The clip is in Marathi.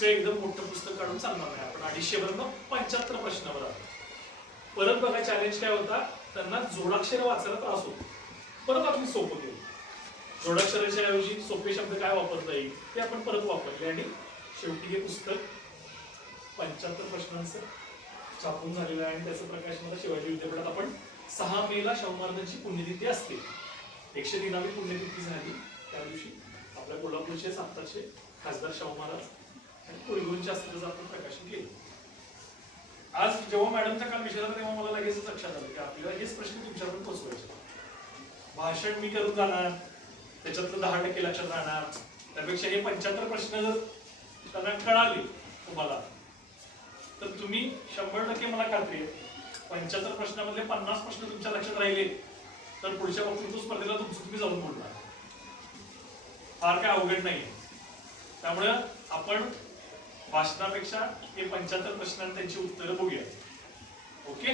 इतकं एकदम मोठं पुस्तक काढून चालणार नाही. आपण अडीचशे पर्यंत पंच्याहत्तर प्रश्नावर आलो परत बघा चॅलेंज काय होता? त्यांना जोडाक्षर वाचायला त्रास होतो. परत आपण सोपं केलं. जोडाक्षराच्या ऐवजी सोपे शब्द काय वापरता येईल? ते आपण परत वापरले. आणि शेवटी हे पुस्तक पंच्याहत्तर प्रश्नांचं छापून झालेलं आहे. आणि त्याचं प्रकाशन आता शिवाजी विद्यापीठात आपण सहा मेला शाहू महाराजांची पुण्यतिथी असते. एकशे तीनावी पुण्यतिथी झाली. त्या दिवशी आपल्या कोल्हापूरचे सातारचे खासदार शाहू महाराज आणि कुलगुरूंच्या जास्त आपण प्रकाशन केलं. आज जेव्हा मॅडमचा काल विषय झाला तेव्हा मला लगेचच लक्षात आलं की आपल्याला हेच प्रश्न तुमच्याकडून पोचवायचे भाषण मी करून जाणार त्याच्यातलं दहा टक्के लक्षात राहणार त्यापेक्षा हे पंच्याहत्तर प्रश्न जर त्यांना कळाले तुम्हाला तर तुम्ही शंभर टक्के मला खात्री आहे पंच्याहत्तर प्रश्नामधले पन्नास प्रश्न तुमच्या लक्षात राहिले तर पुढच्या वक्तृत्व स्पर्धेला तुमचं तुम्ही जाऊन बोलणार. फार काय अवघड नाही त्यामुळे आपण भाषणापेक्षा हे पंच्याहत्तर प्रश्नांना त्यांची उत्तरं बघूया ओके